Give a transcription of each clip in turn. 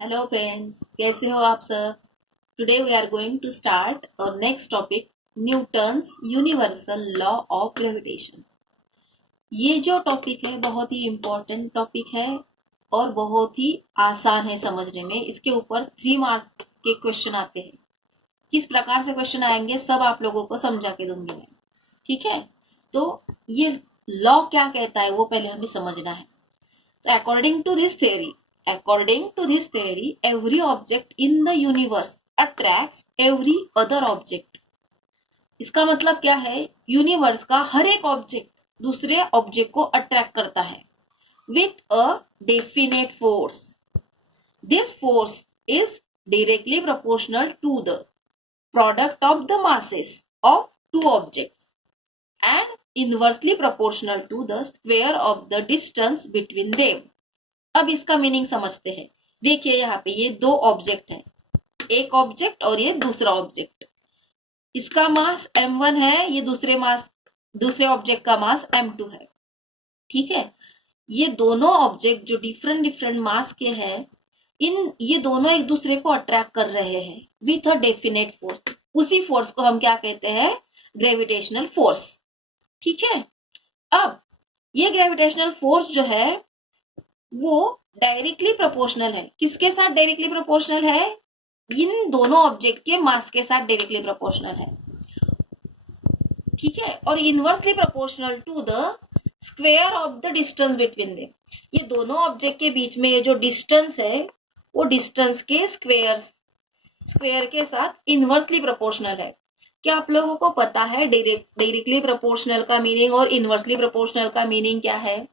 Hello friends, कैसे हो आप सब। Today we are going to start और next topic, Newton's universal law of gravitation. ये जो टॉपिक है बहुत ही इम्पोर्टेंट टॉपिक है और बहुत ही आसान है समझने में। इसके ऊपर 3 मार्क के क्वेश्चन आते हैं। किस प्रकार से क्वेश्चन आएंगे सब आप लोगों को समझा के दूंगी मैं। ठीक है, तो ये लॉ क्या कहता है वो पहले हमें समझना है। तो according to this theory, every object in the universe attracts every other object. इसका मतलब क्या है, यूनिवर्स का हर एक ऑब्जेक्ट दूसरे ऑब्जेक्ट को अट्रैक्ट करता है with a definite force. This force is directly proportional to the product of the masses of two objects and inversely proportional to the square of the distance between them. अब इसका meaning समझते हैं। देखिए यहाँ पे ये दो ऑब्जेक्ट हैं, एक ऑब्जेक्ट और ये दूसरा ऑब्जेक्ट। इसका मास m1 है, ये दूसरे ऑब्जेक्ट का मास m2 है। ठीक है, ये दोनों ऑब्जेक्ट जो डिफरेंट डिफरेंट मास के हैं, ये दोनों एक दूसरे को अट्रैक्ट कर रहे हैं विथ अ डेफिनेट फोर्स। उसी फोर्स को हम क्या कहते हैं, ग्रेविटेशनल फोर्स। ठीक है, अब ये ग्रेविटेशनल फोर्स जो है वो डायरेक्टली प्रोपोर्शनल है। किसके साथ डायरेक्टली प्रोपोर्शनल है, इन दोनों ऑब्जेक्ट के मास के साथ डायरेक्टली प्रोपोर्शनल है। ठीक है, और inversely proportional to the square of the distance between them. ये दोनों ऑब्जेक्ट के बीच में ये जो डिस्टेंस है वो डिस्टेंस के स्क्वायर के साथ इनवर्सली प्रोपोर्शनल है। क्या आप लोगों को पता है डायरेक्टली प्रोपोर्शनल का मीनिंग और इनवर्सली प्रोपोर्शनल का मीनिंग क्या है।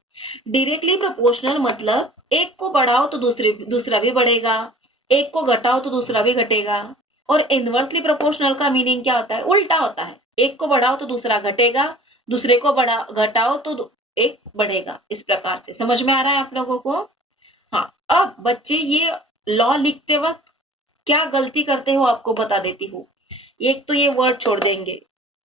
डायरेक्टली प्रोपोर्शनल मतलब एक को बढ़ाओ तो दूसरा भी बढ़ेगा, एक को घटाओ तो दूसरा भी घटेगा। और इनवर्सली प्रोपोर्शनल का मीनिंग क्या होता है, उल्टा होता है। एक को बढ़ाओ तो दूसरा घटेगा, दूसरे को घटाओ तो एक बढ़ेगा। इस प्रकार से समझ में आ रहा है आप लोगों को। हाँ, अब बच्चे ये लॉ लिखते वक्त क्या गलती करते हो आपको बता देती हूँ। एक तो ये वर्ड छोड़ देंगे,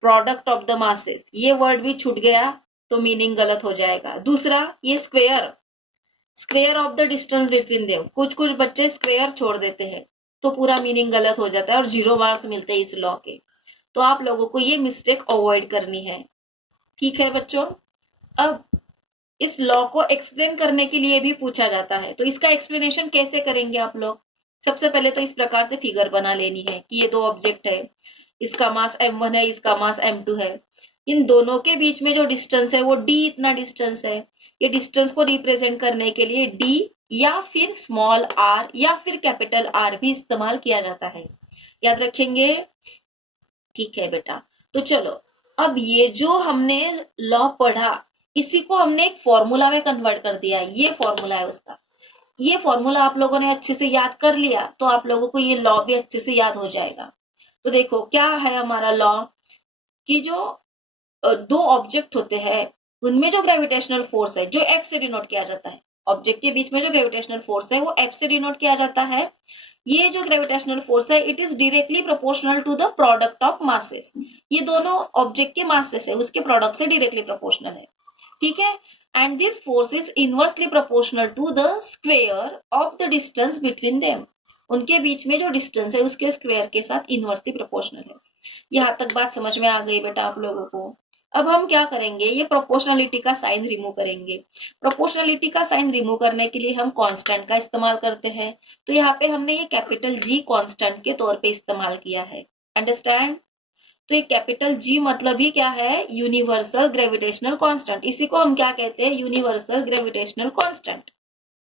प्रोडक्ट ऑफ द मासेस, ये वर्ड भी छूट गया तो मीनिंग गलत हो जाएगा। दूसरा ये square of the distance between them, कुछ कुछ बच्चे स्क्वेयर छोड़ देते हैं तो पूरा मीनिंग गलत हो जाता है और 0 मार्क्स मिलते हैं इस लॉ के। तो आप लोगों को ये मिस्टेक अवॉइड करनी है। ठीक है बच्चों, अब इस लॉ को एक्सप्लेन करने के लिए भी पूछा जाता है, तो इसका एक्सप्लेनेशन कैसे करेंगे आप लोग। सबसे पहले तो इस प्रकार से फिगर बना लेनी है कि ये दो ऑब्जेक्ट है, इसका मास m1 है, इसका मास m2 है। इन दोनों के बीच में जो डिस्टेंस है वो d इतना डिस्टेंस है। ये डिस्टेंस को रिप्रेजेंट करने के लिए d या फिर स्मॉल r या फिर कैपिटल R भी इस्तेमाल किया जाता है, याद रखेंगे। ठीक है बेटा, तो चलो, अब ये जो हमने लॉ पढ़ा इसी को हमने एक फॉर्मूला में कन्वर्ट कर दिया। ये फॉर्मूला है उसका, ये फॉर्मूला आप लोगों ने अच्छे से याद कर लिया तो आप लोगों को ये लॉ भी अच्छे से याद हो जाएगा। तो देखो क्या है हमारा लॉ, कि जो दो ऑब्जेक्ट होते हैं उनमें जो ग्रेविटेशनल फोर्स है जो एफ से डिनोट किया जाता है, ऑब्जेक्ट के बीच में जो ग्रेविटेशनल फोर्स है वो एफ से डिनोट किया जाता है। ये जो ग्रेविटेशनल फोर्स है it is directly proportional to the product of masses. ये दोनों ऑब्जेक्ट के मासेस है उसके प्रोडक्ट से डायरेक्टली प्रोपोर्शनल है। ठीक है, and this force is inversely proportional to the square of the distance between them. उनके बीच में जो डिस्टेंस है उसके स्क्वेयर के साथ इनवर्सली प्रोपोर्शनल है। यहां तक बात समझ में आ गई बेटा आप लोगों को। अब हम क्या करेंगे, ये प्रोपोर्शनलिटी का साइन रिमूव करेंगे। प्रोपोर्शनलिटी का साइन रिमूव करने के लिए हम कांस्टेंट का इस्तेमाल करते हैं। तो यहाँ पे हमने ये कैपिटल जी कांस्टेंट के तौर पे इस्तेमाल किया है, अंडरस्टैंड। तो ये कैपिटल जी मतलब ही क्या है, यूनिवर्सल ग्रेविटेशनल कांस्टेंट। इसी को हम क्या कहते हैं, यूनिवर्सल ग्रेविटेशनल कांस्टेंट।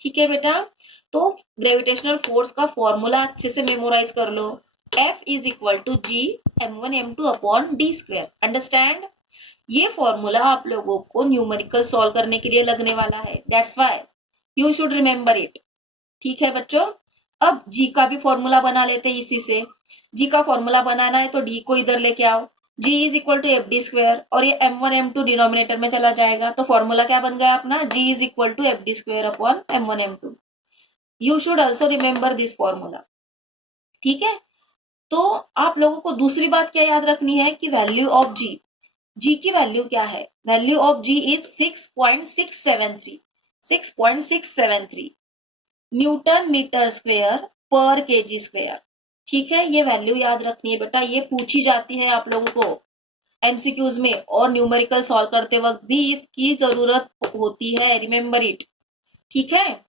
ठीक है बेटा, तो ग्रेविटेशनल फोर्स का फॉर्मूला अच्छे से मेमोराइज कर लो। F is equal to G m1 m2 upon D square, understand. ये फॉर्मूला आप लोगों को न्यूमेरिकल सॉल्व करने के लिए लगने वाला है, that's why you should remember it. ठीक है बच्चों, अब जी का भी फॉर्मूला बना लेते हैं। इसी से जी का फॉर्मूला बनाना है तो डी को इधर लेके आओ, G is equal to F d square, और ये m1 m2 डिनोमिनेटर में चला जाएगा तो फॉर्मूला क्या बन गया अपना, G is equal to F d square upon m1 m2। You should also remember this formula. ठीक है, तो आप लोगों को दूसरी बात क्या याद रखनी है कि वैल्यू ऑफ जी, जी की वैल्यू क्या है, value of G is 6.673। Newton metre square पर केजी स्क्वेयर। ठीक है, ये वैल्यू याद रखनी है बेटा, ये पूछी जाती है आप लोगों को एमसीक्यूज में, और न्यूमेरिकल सॉल्व करते वक्त भी इसकी जरूरत होती है, रिमेम्बर इट। ठीक है,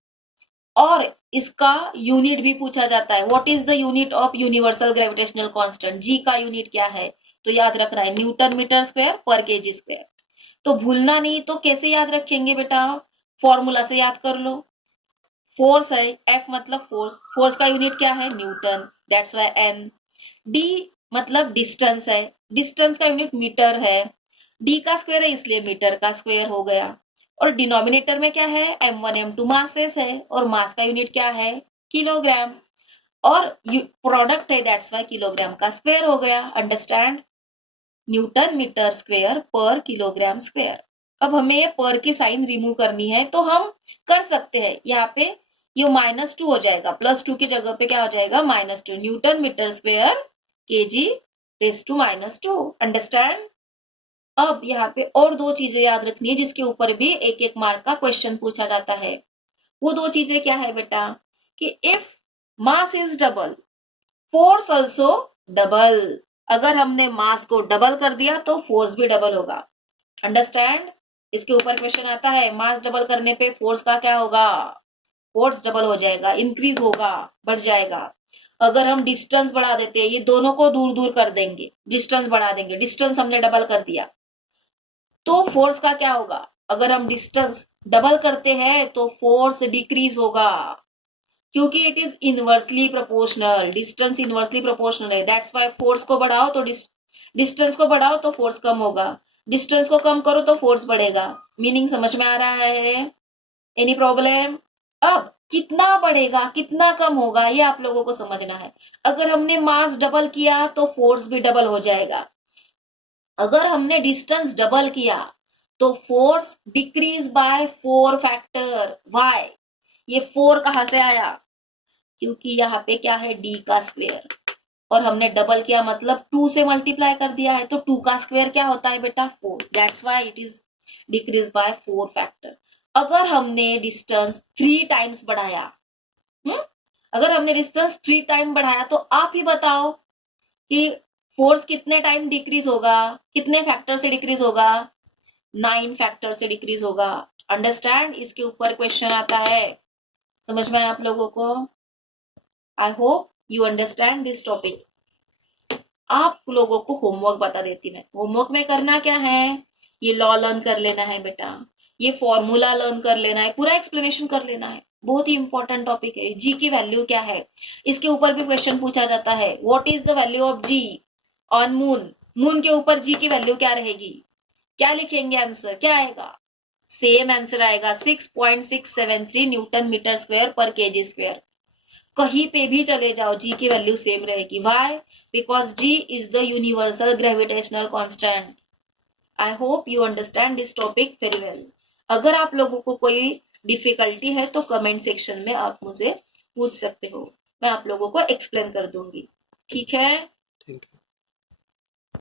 और इसका यूनिट भी पूछा जाता है, what is the unit of universal gravitational constant, G का यूनिट क्या है, तो याद रखना है न्यूटन मीटर स्क्वायर पर केजी स्क्वायर। तो भूलना नहीं, तो कैसे याद रखेंगे बेटा, फॉर्मूला से याद कर लो। फोर्स है, एफ मतलब फोर्स, फोर्स का यूनिट क्या है, newton, that's why N. D मतलब डिस्टेंस है, डिस्टेंस का यूनिट मीटर है, डी का स्क्वायर है इसलिए मीटर का स्क्वायर हो गया। और डिनोमिनेटर में क्या है, m1 m2 मासेस है, और मास का यूनिट क्या है, किलोग्राम, और प्रोडक्ट है, दैट्स वाई किलोग्राम का स्क्वायर हो गया। अंडरस्टैंड, न्यूटन मीटर स्क्वायर पर किलोग्राम स्क्वायर। अब हमें ये पर की साइन रिमूव करनी है, तो हम कर सकते हैं, यहाँ पे ये -2 हो जाएगा, +2 की जगह पे क्या हो जाएगा, -2, newton metre square KG raise to -2। Understand. अब यहाँ पे और दो चीजें याद रखनी है, जिसके ऊपर भी एक एक मार्क का क्वेश्चन पूछा जाता है। वो दो चीजें क्या है बेटा, कि if mass is double, force also double. अगर हमने मास को डबल कर दिया तो फोर्स भी डबल होगा। अंडरस्टैंड। इसके ऊपर क्वेश्चन आता है, मास डबल करने पे फोर्स का क्या होगा, फोर्स डबल हो जाएगा, इंक्रीज होगा, बढ़ जाएगा। अगर हम डिस्टेंस बढ़ा देते हैं, ये दोनों को दूर दूर कर देंगे, डिस्टेंस बढ़ा देंगे, डिस्टेंस हमने डबल कर दिया, तो फोर्स का क्या होगा, अगर हम डिस्टेंस डबल करते हैं तो फोर्स डिक्रीज होगा, क्योंकि it is inversely proportional, distance inversely proportional है, दैट्स वाई फोर्स को बढ़ाओ तो डिस्टेंस को बढ़ाओ तो फोर्स कम होगा, डिस्टेंस को कम करो तो फोर्स बढ़ेगा। मीनिंग समझ में आ रहा है, एनी प्रॉब्लम। अब कितना बढ़ेगा कितना कम होगा ये आप लोगों को समझना है। अगर हमने मास डबल किया तो फोर्स भी डबल हो जाएगा, अगर हमने डिस्टेंस डबल किया तो force decrease by 4 factor. Why, ये 4 कहां से आया, क्योंकि यहाँ पे क्या है, डी का स्क्वायर, और हमने डबल किया मतलब 2 से मल्टीप्लाई कर दिया है, तो 2 का स्क्वायर क्या होता है बेटा, 4, that's why it is decrease by 4 factor. अगर हमने डिस्टेंस 3 टाइम्स बढ़ाया, अगर हमने डिस्टेंस 3 टाइम बढ़ाया, तो आप ही बताओ कि फोर्स कितने टाइम डिक्रीज होगा, कितने फैक्टर से डिक्रीज होगा, 9 फैक्टर से डिक्रीज होगा। अंडरस्टैंड। इसके ऊपर क्वेश्चन आता है, समझ में आया आप लोगों को। आई hope you understand this topic. आप लोगों को होमवर्क बता देती मैं, होमवर्क में करना क्या है, ये लॉ लर्न कर लेना है बेटा, ये फॉर्मूला लर्न कर लेना है, पूरा एक्सप्लेनेशन कर लेना है, बहुत ही इंपॉर्टेंट टॉपिक है। जी की वैल्यू क्या है, इसके ऊपर भी क्वेश्चन पूछा जाता है, what is the value of G on moon, moon के ऊपर जी की वैल्यू क्या रहेगी, क्या लिखेंगे आंसर, क्या आएगा, सेम आंसर आएगा 6.673 न्यूटन मीटर स्क्वायर पर केजी स्क्वायर। कहीं पे भी चले जाओ जी की वैल्यू सेम रहेगी। Why, because G is the universal gravitational constant. I hope you understand this topic very well. अगर आप लोगों को कोई डिफिकल्टी है तो कमेंट सेक्शन में आप मुझे पूछ सकते हो, मैं आप लोगों को एक्सप्लेन कर दूंगी। ठीक है।